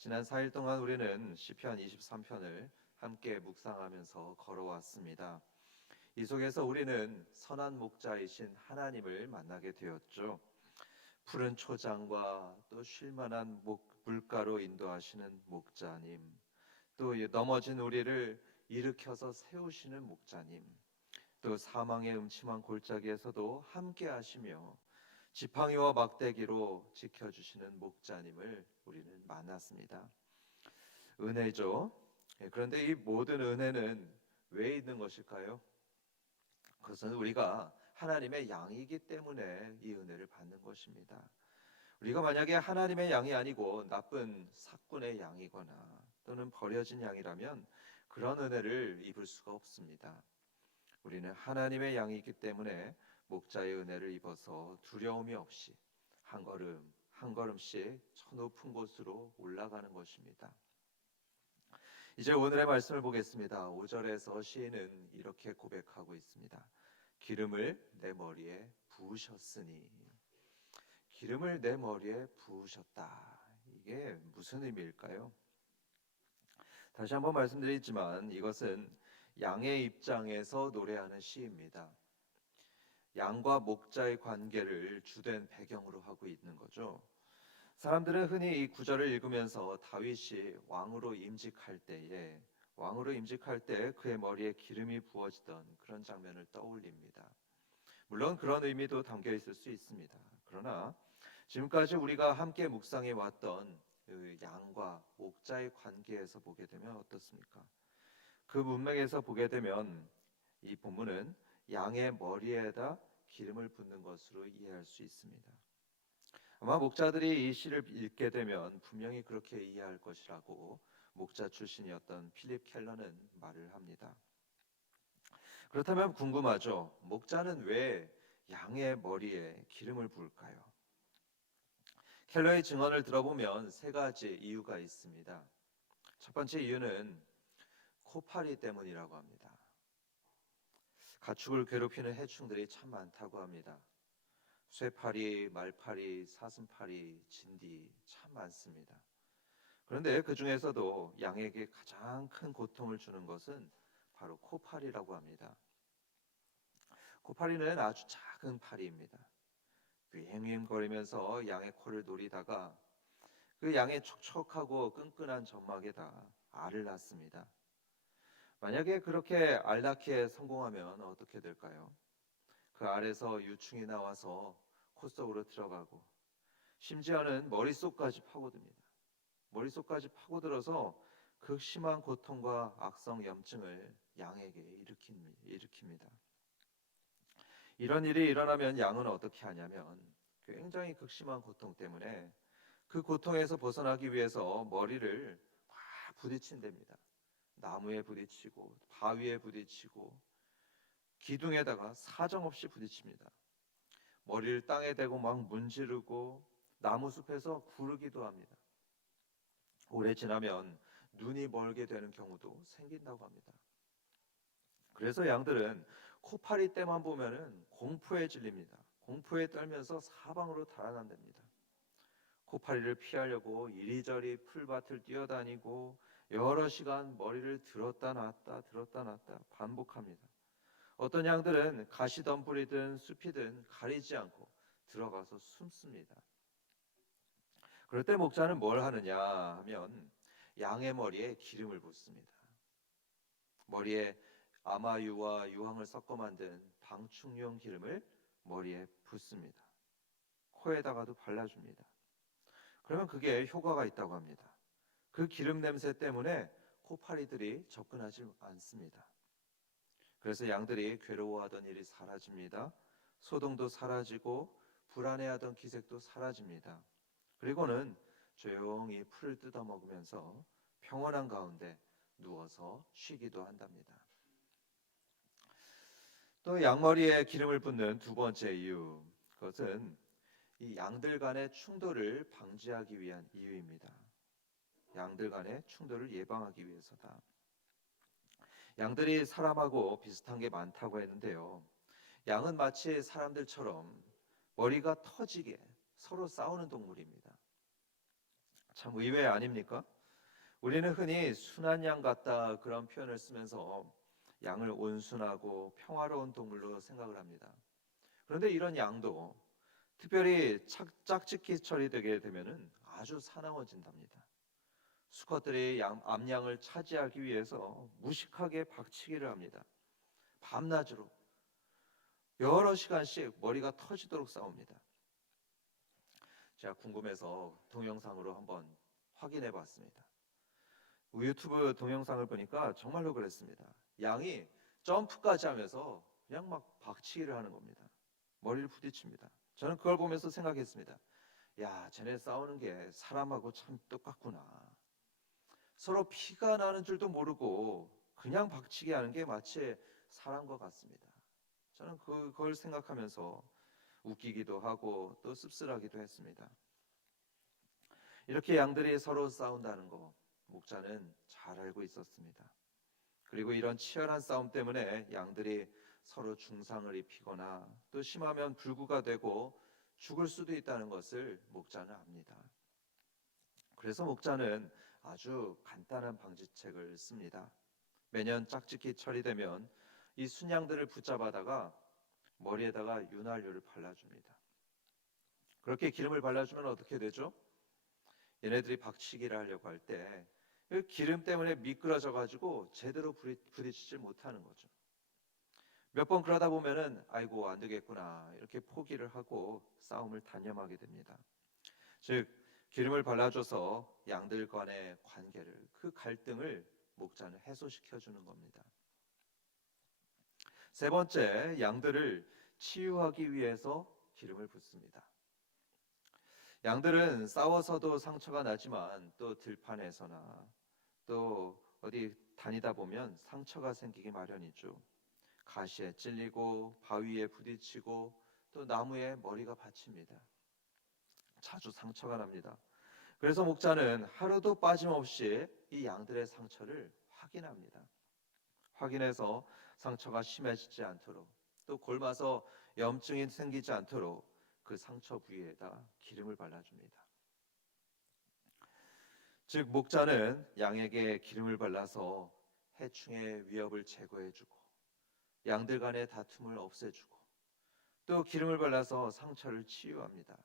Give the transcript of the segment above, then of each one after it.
지난 4일 동안 우리는 시편 23편을 함께 묵상하면서 걸어왔습니다. 이 속에서 우리는 선한 목자이신 하나님을 만나게 되었죠. 푸른 초장과 또 쉴만한 물가로 인도하시는 목자님, 또 넘어진 우리를 일으켜서 세우시는 목자님, 또 사망의 음침한 골짜기에서도 함께 하시며 지팡이와 막대기로 지켜주시는 목자님을 우리는 만났습니다. 은혜죠. 그런데 이 모든 은혜는 왜 있는 것일까요? 그것은 우리가 하나님의 양이기 때문에 이 은혜를 받는 것입니다. 우리가 만약에 하나님의 양이 아니고 나쁜 사꾼의 양이거나 또는 버려진 양이라면 그런 은혜를 입을 수가 없습니다. 우리는 하나님의 양이기 때문에 목자의 은혜를 입어서 두려움이 없이 한 걸음 한 걸음씩 저 높은 곳으로 올라가는 것입니다. 이제 오늘의 말씀을 보겠습니다. 5절에서 시인은 이렇게 고백하고 있습니다. 기름을 내 머리에 부으셨으니. 기름을 내 머리에 부으셨다. 이게 무슨 의미일까요? 다시 한번 말씀드리지만 이것은 양의 입장에서 노래하는 시입니다. 양과 목자의 관계를 주된 배경으로 하고 있는 거죠. 사람들은 흔히 이 구절을 읽으면서 다윗이 왕으로 임직할 때 그의 머리에 기름이 부어지던 그런 장면을 떠올립니다. 물론 그런 의미도 담겨 있을 수 있습니다. 그러나 지금까지 우리가 함께 묵상해 왔던 그 양과 목자의 관계에서 보게 되면 어떻습니까? 그 문맥에서 보게 되면 이 본문은 양의 머리에다 기름을 붓는 것으로 이해할 수 있습니다. 아마 목자들이 이 시를 읽게 되면 분명히 그렇게 이해할 것이라고 목자 출신이었던 필립 켈러는 말을 합니다. 그렇다면 궁금하죠. 목자는 왜 양의 머리에 기름을 부을까요? 켈러의 증언을 들어보면 세 가지 이유가 있습니다. 첫 번째 이유는 코파리 때문이라고 합니다. 가축을 괴롭히는 해충들이 참 많다고 합니다. 쇠파리, 말파리, 사슴파리, 진디 참 많습니다. 그런데 그 중에서도 양에게 가장 큰 고통을 주는 것은 바로 코파리라고 합니다. 코파리는 아주 작은 파리입니다. 윙윙거리면서 양의 코를 노리다가 그 양의 촉촉하고 끈끈한 점막에다 알을 낳습니다. 만약에 그렇게 알 낳기에 성공하면 어떻게 될까요? 그 알에서 유충이 나와서 코 속으로 들어가고 심지어는 머릿속까지 파고듭니다. 머릿속까지 파고들어서 극심한 고통과 악성 염증을 양에게 일으킵니다. 이런 일이 일어나면 양은 어떻게 하냐면 굉장히 극심한 고통 때문에 그 고통에서 벗어나기 위해서 머리를 막 부딪힌답니다. 나무에 부딪히고 바위에 부딪히고 기둥에다가 사정없이 부딪힙니다. 머리를 땅에 대고 막 문지르고 나무숲에서 구르기도 합니다. 오래 지나면 눈이 멀게 되는 경우도 생긴다고 합니다. 그래서 양들은 코파리 때만 보면은 공포에 질립니다. 공포에 떨면서 사방으로 달아난답니다. 코파리를 피하려고 이리저리 풀밭을 뛰어다니고 여러 시간 머리를 들었다 놨다 반복합니다. 어떤 양들은 가시덤불이든 숲이든 가리지 않고 들어가서 숨습니다. 그럴 때 목자는 뭘 하느냐 하면 양의 머리에 기름을 붓습니다. 머리에 아마유와 유황을 섞어 만든 방충용 기름을 머리에 붓습니다. 코에다가도 발라줍니다. 그러면 그게 효과가 있다고 합니다. 그 기름 냄새 때문에 코파리들이 접근하지 않습니다. 그래서 양들이 괴로워하던 일이 사라집니다. 소동도 사라지고 불안해하던 기색도 사라집니다. 그리고는 조용히 풀을 뜯어 먹으면서 평온한 가운데 누워서 쉬기도 한답니다. 또 양머리에 기름을 붓는 두 번째 이유, 그것은 이 양들 간의 충돌을 방지하기 위한 이유입니다. 양들 간의 충돌을 예방하기 위해서다. 양들이 사람하고 비슷한 게 많다고 했는데요. 양은 마치 사람들처럼 머리가 터지게 서로 싸우는 동물입니다. 참 의외 아닙니까? 우리는 흔히 순한 양 같다 그런 표현을 쓰면서 양을 온순하고 평화로운 동물로 생각을 합니다. 그런데 이런 양도 특별히 짝짓기 처리되게 되면은 아주 사나워진답니다. 수컷들이 암양을 차지하기 위해서 무식하게 박치기를 합니다. 밤낮으로 여러 시간씩 머리가 터지도록 싸웁니다. 제가 궁금해서 동영상으로 한번 확인해 봤습니다. 유튜브 동영상을 보니까 정말로 그랬습니다. 양이 점프까지 하면서 그냥 막 박치기를 하는 겁니다. 머리를 부딪힙니다. 저는 그걸 보면서 생각했습니다. 야, 쟤네 싸우는 게 사람하고 참 똑같구나. 서로 피가 나는 줄도 모르고 그냥 박치기 하는 게 마치 사람과 같습니다. 저는 그걸 생각하면서 웃기기도 하고 또 씁쓸하기도 했습니다. 이렇게 양들이 서로 싸운다는 거 목자는 잘 알고 있었습니다. 그리고 이런 치열한 싸움 때문에 양들이 서로 중상을 입히거나 또 심하면 불구가 되고 죽을 수도 있다는 것을 목자는 압니다. 그래서 목자는 아주 간단한 방지책을 씁니다. 매년 짝짓기 처리되면 이 순양들을 붙잡아다가 머리에다가 윤활유를 발라줍니다. 그렇게 기름을 발라주면 어떻게 되죠? 얘네들이 박치기를 하려고 할 때 기름 때문에 미끄러져 가지고 제대로 부딪히지 못하는 거죠. 몇 번 그러다 보면은 아이고 안 되겠구나 이렇게 포기를 하고 싸움을 단념하게 됩니다. 즉 기름을 발라줘서 양들 간의 관계를 그 갈등을 목자는 해소시켜 주는 겁니다. 세 번째, 양들을 치유하기 위해서 기름을 붓습니다. 양들은 싸워서도 상처가 나지만 또 들판에서나 또 어디 다니다 보면 상처가 생기기 마련이죠. 가시에 찔리고 바위에 부딪히고 또 나무에 머리가 받칩니다. 자주 상처가 납니다. 그래서 목자는 하루도 빠짐없이 이 양들의 상처를 확인합니다. 확인해서 상처가 심해지지 않도록 또 골마서 염증이 생기지 않도록 그 상처 부위에다 기름을 발라줍니다. 즉 목자는 양에게 기름을 발라서 해충의 위협을 제거해주고 양들 간의 다툼을 없애주고 또 기름을 발라서 상처를 치유합니다.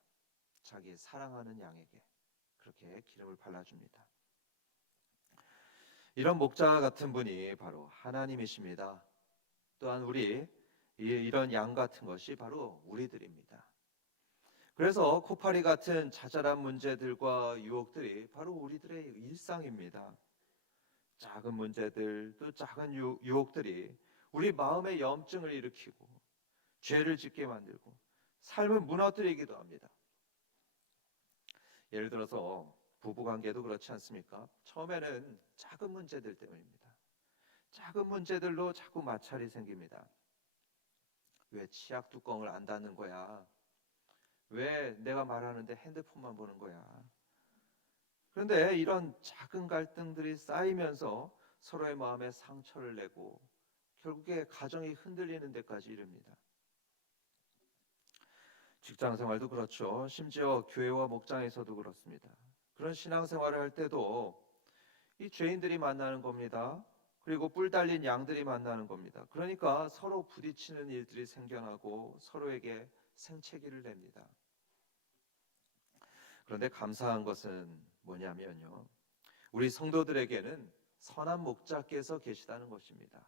자기 사랑하는 양에게 그렇게 기름을 발라줍니다. 이런 목자 같은 분이 바로 하나님이십니다. 또한 이런 양 같은 것이 바로 우리들입니다. 그래서 코파리 같은 자잘한 문제들과 유혹들이 바로 우리들의 일상입니다. 작은 문제들 또 작은 유혹들이 우리 마음의 염증을 일으키고 죄를 짓게 만들고 삶을 무너뜨리기도 합니다. 예를 들어서 부부관계도 그렇지 않습니까? 처음에는 작은 문제들 때문입니다. 작은 문제들로 자꾸 마찰이 생깁니다. 왜 치약 뚜껑을 안 닫는 거야? 왜 내가 말하는데 핸드폰만 보는 거야? 그런데 이런 작은 갈등들이 쌓이면서 서로의 마음에 상처를 내고 결국에 가정이 흔들리는 데까지 이릅니다. 직장 생활도 그렇죠. 심지어 교회와 목장에서도 그렇습니다. 그런 신앙생활을 할 때도 이 죄인들이 만나는 겁니다. 그리고 뿔 달린 양들이 만나는 겁니다. 그러니까 서로 부딪히는 일들이 생겨나고 서로에게 생채기를 냅니다. 그런데 감사한 것은 뭐냐면요. 우리 성도들에게는 선한 목자께서 계시다는 것입니다.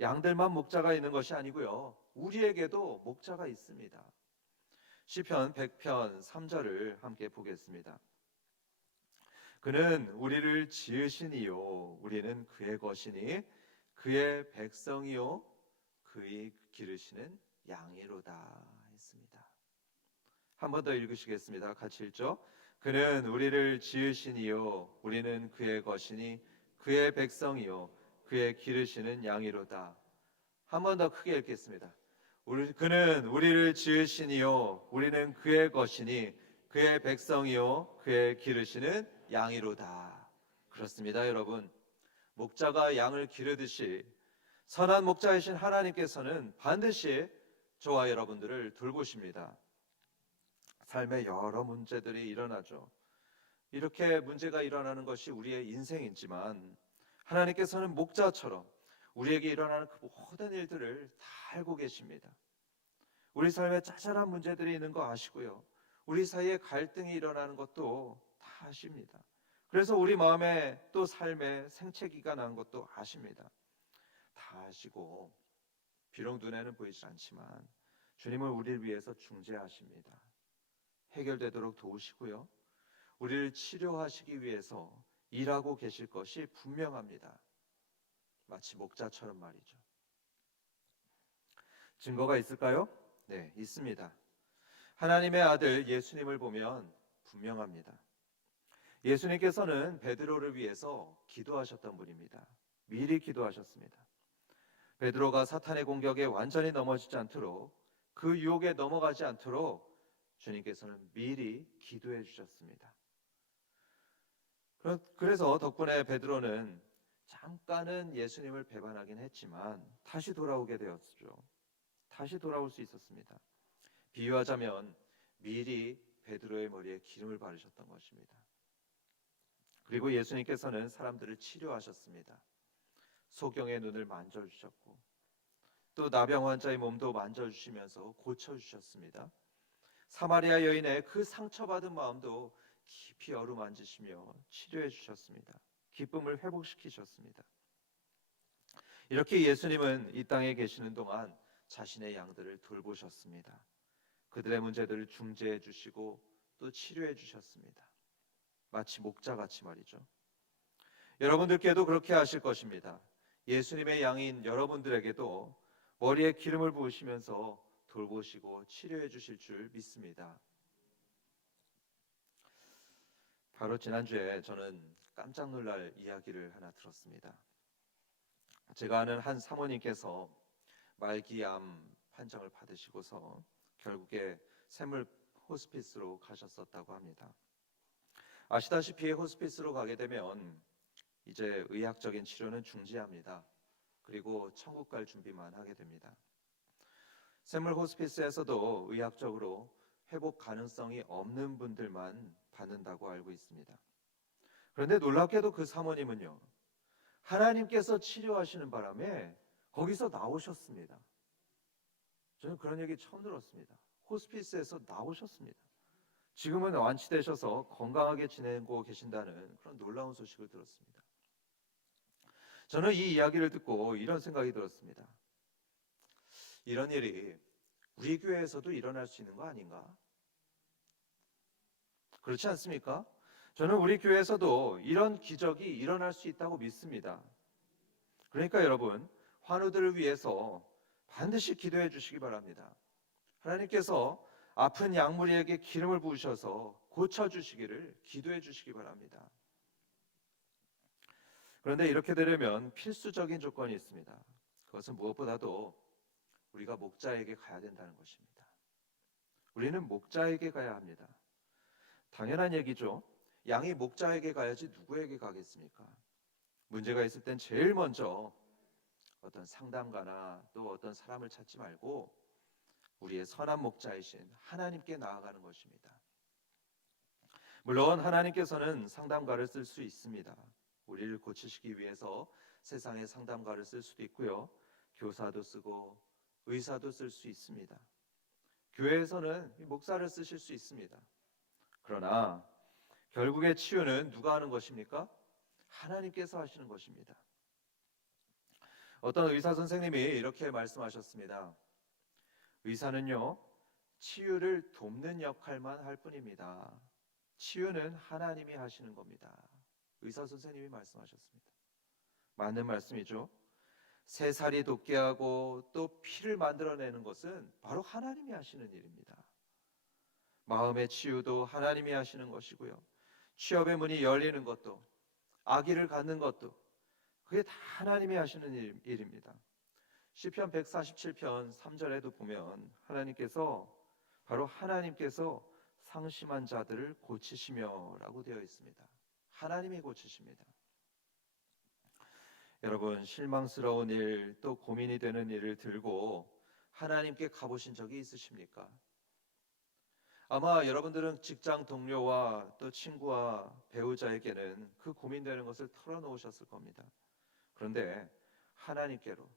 양들만 목자가 있는 것이 아니고요. 우리에게도 목자가 있습니다. 시편 100편 3절을 함께 보겠습니다. 그는 우리를 지으시니요 우리는 그의 것이니 그의 백성이요 그의 기르시는 양이로다 했습니다. 한 번 더 읽으시겠습니다. 같이 읽죠. 그는 우리를 지으시니요 우리는 그의 것이니 그의 백성이요 그의 기르시는 양이로다. 한 번 더 크게 읽겠습니다. 그는 우리를 지으시니요 우리는 그의 것이니 그의 백성이요 그의 기르시는 양이로다. 그렇습니다, 여러분. 목자가 양을 기르듯이 선한 목자이신 하나님께서는 반드시 저와 여러분들을 돌보십니다. 삶에 여러 문제들이 일어나죠. 이렇게 문제가 일어나는 것이 우리의 인생이지만 하나님께서는 목자처럼 우리에게 일어나는 그 모든 일들을 다 알고 계십니다. 우리 삶에 짜잘한 문제들이 있는 거 아시고요. 우리 사이에 갈등이 일어나는 것도 다 아십니다. 그래서 우리 마음에 또 삶에 생채기가 난 것도 아십니다. 다 아시고 비록 눈에는 보이지 않지만 주님은 우리를 위해서 중재하십니다. 해결되도록 도우시고요. 우리를 치료하시기 위해서 일하고 계실 것이 분명합니다. 마치 목자처럼 말이죠. 증거가 있을까요? 네, 있습니다. 하나님의 아들 예수님을 보면 분명합니다. 예수님께서는 베드로를 위해서 기도하셨던 분입니다. 미리 기도하셨습니다. 베드로가 사탄의 공격에 완전히 넘어지지 않도록, 그 유혹에 넘어가지 않도록 주님께서는 미리 기도해 주셨습니다. 그래서 덕분에 베드로는 잠깐은 예수님을 배반하긴 했지만 다시 돌아오게 되었죠. 다시 돌아올 수 있었습니다. 비유하자면 미리 베드로의 머리에 기름을 바르셨던 것입니다. 그리고 예수님께서는 사람들을 치료하셨습니다. 소경의 눈을 만져주셨고 또 나병 환자의 몸도 만져주시면서 고쳐주셨습니다. 사마리아 여인의 그 상처받은 마음도 깊이 어루만지시며 치료해 주셨습니다. 기쁨을 회복시키셨습니다. 이렇게 예수님은 이 땅에 계시는 동안 자신의 양들을 돌보셨습니다. 그들의 문제들을 중재해 주시고 또 치료해 주셨습니다. 마치 목자같이 말이죠. 여러분들께도 그렇게 하실 것입니다. 예수님의 양인 여러분들에게도 머리에 기름을 부으시면서 돌보시고 치료해 주실 줄 믿습니다. 바로 지난주에 저는 깜짝 놀랄 이야기를 하나 들었습니다. 제가 아는 한 사모님께서 말기암 판정을 받으시고서 결국에 샘물 호스피스로 가셨었다고 합니다. 아시다시피 호스피스로 가게 되면 이제 의학적인 치료는 중지합니다. 그리고 천국 갈 준비만 하게 됩니다. 샘물 호스피스에서도 의학적으로 회복 가능성이 없는 분들만 받는다고 알고 있습니다. 그런데 놀랍게도 그 사모님은요, 하나님께서 치료하시는 바람에 거기서 나오셨습니다. 저는 그런 얘기 처음 들었습니다. 호스피스에서 나오셨습니다. 지금은 완치되셔서 건강하게 지내고 계신다는 그런 놀라운 소식을 들었습니다. 저는 이 이야기를 듣고 이런 생각이 들었습니다. 이런 일이 우리 교회에서도 일어날 수 있는 거 아닌가? 그렇지 않습니까? 저는 우리 교회에서도 이런 기적이 일어날 수 있다고 믿습니다. 그러니까 여러분, 환우들을 위해서 반드시 기도해 주시기 바랍니다. 하나님께서 아픈 양무리에게 기름을 부으셔서 고쳐주시기를 기도해 주시기 바랍니다. 그런데 이렇게 되려면 필수적인 조건이 있습니다. 그것은 무엇보다도 우리가 목자에게 가야 된다는 것입니다. 우리는 목자에게 가야 합니다. 당연한 얘기죠. 양이 목자에게 가야지 누구에게 가겠습니까? 문제가 있을 땐 제일 먼저 어떤 상담가나 또 어떤 사람을 찾지 말고 우리의 선한 목자이신 하나님께 나아가는 것입니다. 물론 하나님께서는 상담가를 쓸 수 있습니다. 우리를 고치시기 위해서 세상의 상담가를 쓸 수도 있고요. 교사도 쓰고 의사도 쓸 수 있습니다. 교회에서는 목사를 쓰실 수 있습니다. 그러나 결국의 치유는 누가 하는 것입니까? 하나님께서 하시는 것입니다. 어떤 의사 선생님이 이렇게 말씀하셨습니다. 의사는요, 치유를 돕는 역할만 할 뿐입니다. 치유는 하나님이 하시는 겁니다. 의사 선생님이 말씀하셨습니다. 맞는 말씀이죠. 새살이 돋게 하고 또 피를 만들어내는 것은 바로 하나님이 하시는 일입니다. 마음의 치유도 하나님이 하시는 것이고요. 취업의 문이 열리는 것도, 아기를 갖는 것도 그게 다 하나님이 하시는 일입니다. 시편 147편 3절에도 보면 바로 하나님께서 상심한 자들을 고치시며 라고 되어 있습니다. 하나님이 고치십니다. 여러분, 실망스러운 일, 또 고민이 되는 일을 들고 하나님께 가보신 적이 있으십니까? 아마 여러분들은 직장 동료와 또 친구와 배우자에게는 그 고민되는 것을 털어놓으셨을 겁니다. 그런데 하나님께로,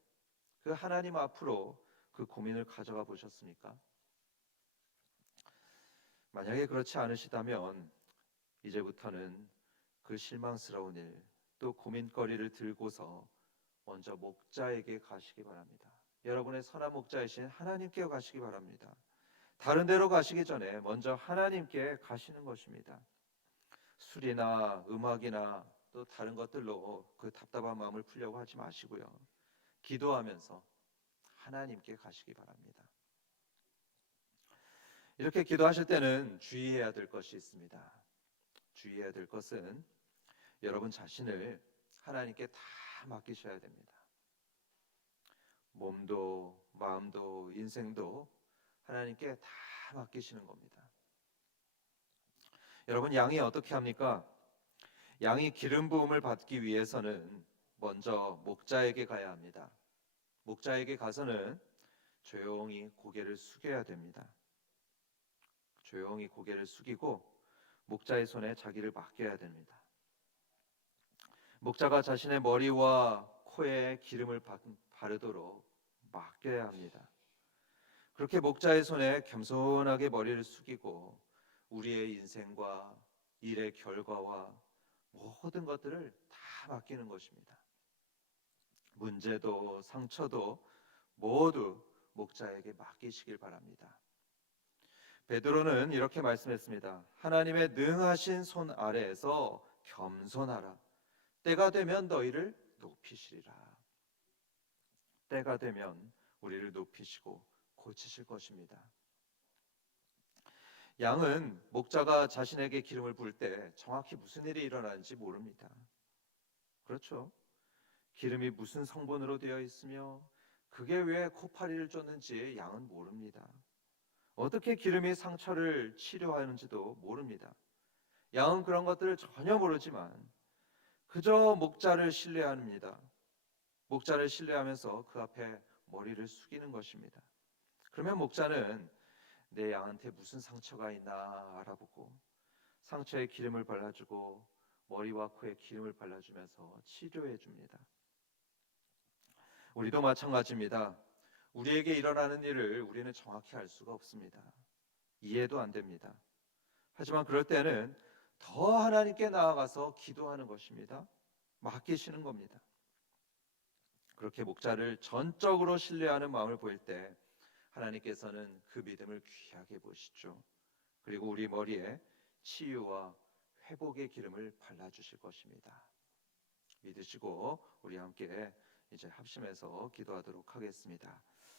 그 하나님 앞으로 그 고민을 가져가 보셨습니까? 만약에 그렇지 않으시다면 이제부터는 그 실망스러운 일, 또 고민거리를 들고서 먼저 목자에게 가시기 바랍니다. 여러분의 선한 목자이신 하나님께 가시기 바랍니다. 다른 데로 가시기 전에 먼저 하나님께 가시는 것입니다. 술이나 음악이나 또 다른 것들로 그 답답한 마음을 풀려고 하지 마시고요. 기도하면서 하나님께 가시기 바랍니다. 이렇게 기도하실 때는 주의해야 될 것이 있습니다. 주의해야 될 것은 여러분 자신을 하나님께 다 맡기셔야 됩니다. 몸도 마음도 인생도 하나님께 다 맡기시는 겁니다. 여러분, 양이 어떻게 합니까? 양이 기름 부음을 받기 위해서는 먼저 목자에게 가야 합니다. 목자에게 가서는 조용히 고개를 숙여야 됩니다. 조용히 고개를 숙이고 목자의 손에 자기를 맡겨야 됩니다. 목자가 자신의 머리와 코에 기름을 바르도록 맡겨야 합니다. 그렇게 목자의 손에 겸손하게 머리를 숙이고 우리의 인생과 일의 결과와 모든 것들을 다 맡기는 것입니다. 문제도 상처도 모두 목자에게 맡기시길 바랍니다. 베드로는 이렇게 말씀했습니다. 하나님의 능하신 손 아래에서 겸손하라. 때가 되면 너희를 높이시리라. 때가 되면 우리를 높이시고 고치실 것입니다. 양은 목자가 자신에게 기름을 부을 때 정확히 무슨 일이 일어나는지 모릅니다. 그렇죠? 기름이 무슨 성분으로 되어 있으며 그게 왜 코파리를 쫓는지 양은 모릅니다. 어떻게 기름이 상처를 치료하는지도 모릅니다. 양은 그런 것들을 전혀 모르지만 그저 목자를 신뢰합니다. 목자를 신뢰하면서 그 앞에 머리를 숙이는 것입니다. 그러면 목자는 내 양한테 무슨 상처가 있나 알아보고 상처에 기름을 발라주고 머리와 코에 기름을 발라주면서 치료해 줍니다. 우리도 마찬가지입니다. 우리에게 일어나는 일을 우리는 정확히 알 수가 없습니다. 이해도 안 됩니다. 하지만 그럴 때는 더 하나님께 나아가서 기도하는 것입니다. 맡기시는 겁니다. 그렇게 목자를 전적으로 신뢰하는 마음을 보일 때 하나님께서는 그 믿음을 귀하게 보시죠. 그리고 우리 머리에 치유와 회복의 기름을 발라주실 것입니다. 믿으시고 우리 함께 이제 합심해서 기도하도록 하겠습니다.